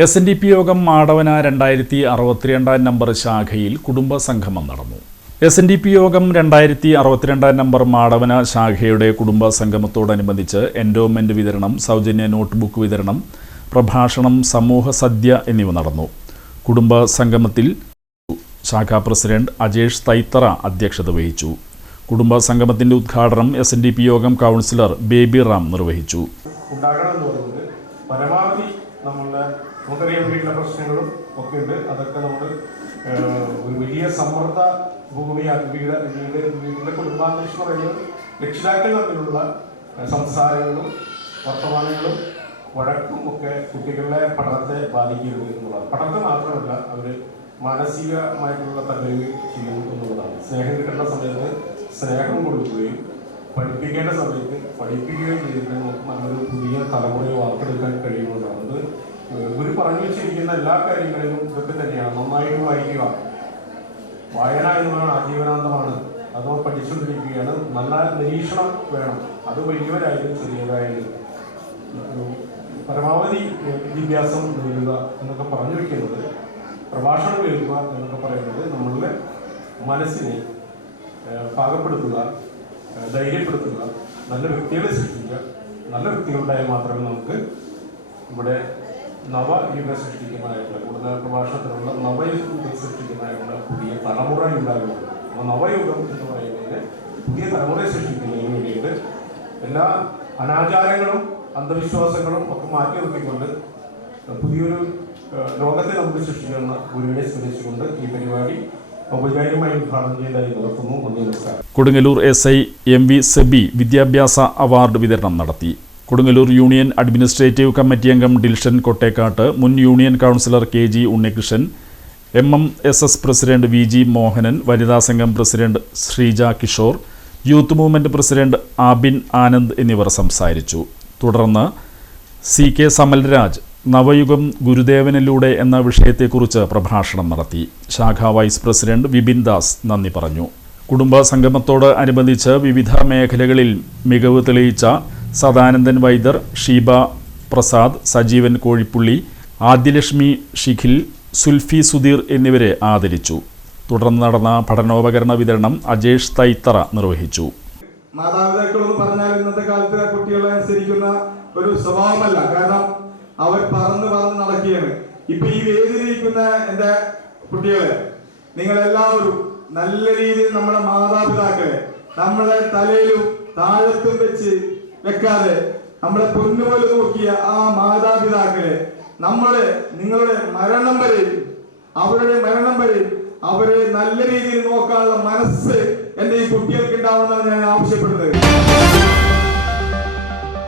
SNDP യോഗം Madavana 2062 number ശാഖയിൽ കുടുംബ സംഗമം നടന്നു. SNDP യോഗം 2062 നമ്പർ മാടവന ശാഖയുടെ കുടുംബ സംഗമത്തോടനുബന്ധിച്ച് എൻഡോമെന്റ് വിതരണം, സൗജന്യ നോട്ട്ബുക്ക് വിതരണം, പ്രഭാഷണം, സമൂഹ സദ്യ എന്നിവ നടന്നു. കുടുംബ സംഗമത്തിൽ ശാഖാ പ്രസിഡന്റ് അജേഷ് തൈത്തറ അധ്യക്ഷത വഹിച്ചു. കുടുംബ സംഗമത്തിന്റെ ഉദ്ഘാടനം SNDP യോഗം കൗൺസിലർ ബേബി റാം നിർവഹിച്ചു. നമുക്കറിയാൻ വീട്ടിലെ പ്രശ്നങ്ങളും ഒക്കെ ഉണ്ട്. അതൊക്കെ നമ്മൾ ഒരു വലിയ സമ്മർദ്ദ ഭൂമിയാക്കി വീട്ടിലെ കുടുംബാന്തരീക്ഷം പറയുന്നത് രക്ഷിതാക്കൾ തമ്മിലുള്ള സംസാരങ്ങളും വർത്തമാനങ്ങളും വഴക്കും ഒക്കെ കുട്ടികളുടെ പഠനത്തെ ബാധിക്കരുത് എന്നുള്ളതാണ്. പഠനത്തെ മാത്രമല്ല, അവർ മാനസികമായിട്ടുള്ള തകരുക ചെയ്യുന്നു എന്നുള്ളതാണ്. സ്നേഹം കിട്ടേണ്ട സമയത്ത് സ്നേഹം കൊടുക്കുകയും പഠിപ്പിക്കേണ്ട സമയത്ത് പഠിപ്പിക്കുകയും ചെയ്തിട്ട് നമുക്ക് നല്ലൊരു പുതിയ തലമുറയെ വാർത്തെടുക്കാൻ കഴിയുന്നതാണ്. അത് ഗുരു പറഞ്ഞു വെച്ചിരിക്കുന്ന എല്ലാ കാര്യങ്ങളിലും ഇതൊക്കെ തന്നെയാണ്. നന്നായിട്ട് വായിക്കുക, വായന എന്ന് പറയുന്നത് ആജീവനാന്തമാണ്. അത് പഠിച്ചുകൊണ്ടിരിക്കുകയാണ്. നല്ല നിരീക്ഷണം വേണം. അത് വലിയവരായാലും ചെറിയതായാലും പരമാവധി വിദ്യാഭ്യാസം നേടുക എന്നൊക്കെ പറഞ്ഞു വയ്ക്കുന്നത്, പ്രഭാഷണം കേൾക്കുക എന്നൊക്കെ പറയുന്നത് നമ്മളുടെ മനസ്സിനെ പാകപ്പെടുത്തുക, ധൈര്യപ്പെടുത്തുക, നല്ല വ്യക്തികളെ സൃഷ്ടിക്കുക. നല്ല വ്യക്തികളുണ്ടായാൽ മാത്രമേ നമുക്ക് ഇവിടെ നവയുഗ സൃഷ്ടിക്കുന്നതായിട്ടുള്ള കൂടുതൽ പ്രഭാഷണത്തിലുള്ള നവയുഗ സൃഷ്ടിക്കുന്നതായിട്ടുള്ള പുതിയ തലമുറ ഉണ്ടാകുന്നത്. അപ്പോൾ നവയുഗം എന്ന് പറയുന്നതിന് പുതിയ തലമുറയെ സൃഷ്ടിക്കുന്നതിന് വേണ്ടിയിട്ട് എല്ലാ അനാചാരങ്ങളും അന്ധവിശ്വാസങ്ങളും ഒക്കെ മാറ്റി നിർത്തിക്കൊണ്ട് പുതിയൊരു ലോകത്തെ നമുക്ക് സൃഷ്ടിക്കുന്ന ഗുരുവിനെ സ്മരിച്ചുകൊണ്ട് ഈ പരിപാടി ഔപചാരികമായി ഉദ്ഘാടനം ചെയ്തതായി നടത്തുന്നു. നന്ദി, നമസ്കാരം. കൊടുങ്ങല്ലൂർ SI MV സെബി വിദ്യാഭ്യാസ അവാർഡ് വിതരണം നടത്തി. കൊടുങ്ങല്ലൂർ യൂണിയൻ അഡ്മിനിസ്ട്രേറ്റീവ് കമ്മിറ്റി അംഗം ഡിൽഷൻ കൊട്ടേക്കാട്ട്, മുൻ union councillor KG Unnikrishnan, MMSS president VG Mohanan, വനിതാ സംഘം president Sreeja Kishore, youth movement president Abin Anand എന്നിവർ സംസാരിച്ചു. തുടർന്ന് CK സമൽരാജ് നവയുഗം ഗുരുദേവനിലൂടെ എന്ന വിഷയത്തെക്കുറിച്ച് പ്രഭാഷണം നടത്തി. ശാഖാ വൈസ് പ്രസിഡന്റ് വിപിൻ ദാസ് നന്ദി പറഞ്ഞു. കുടുംബ സംഗമത്തോട് അനുബന്ധിച്ച് വിവിധ മേഖലകളിൽ മികവ് തെളിയിച്ച സദാനന്ദൻ വൈദ്യർ, ഷീബ പ്രസാദ്, സജീവൻ കോഴിപ്പുള്ളി, ആദ്യലക്ഷ്മി ഷിഖിൽ, സുൽഫി സുധീർ എന്നിവരെ ആദരിച്ചു. തുടർന്ന് നടന്ന പഠനോപകരണ വിതരണം അജേഷ് തൈത്തറ നിർവഹിച്ചു. മാതാപിതാക്കളെന്ന് പറഞ്ഞാൽ ഇന്നത്തെ കാലത്ത് കുട്ടികളെ അനുസരിക്കുന്ന ഒരു സ്വഭാവമല്ല. കാരണം അവർ പറന്ന് നടക്കുകയാണ്. ഇപ്പൊ ഈ വേദിയിലിരിക്കുന്ന എൻ്റെ കുട്ടികളെ, നിങ്ങളെല്ലാവരും നല്ല രീതിയിൽ നമ്മുടെ മാതാപിതാക്കളെ നമ്മളെ തലയിലും താഴത്തും വെക്കാതെ നമ്മളെ പൊന്നുപോലെ നോക്കിയ ആ മാതാപിതാക്കളെ നിങ്ങളുടെ മരണം വരെ അവരെ നല്ല രീതിയിൽ നോക്കാനുള്ള മനസ്സ് എൻ്റെ ഈ കുട്ടികൾക്ക് ഉണ്ടാവണമെന്നാണ് ഞാൻ ആവശ്യപ്പെടുന്നത്.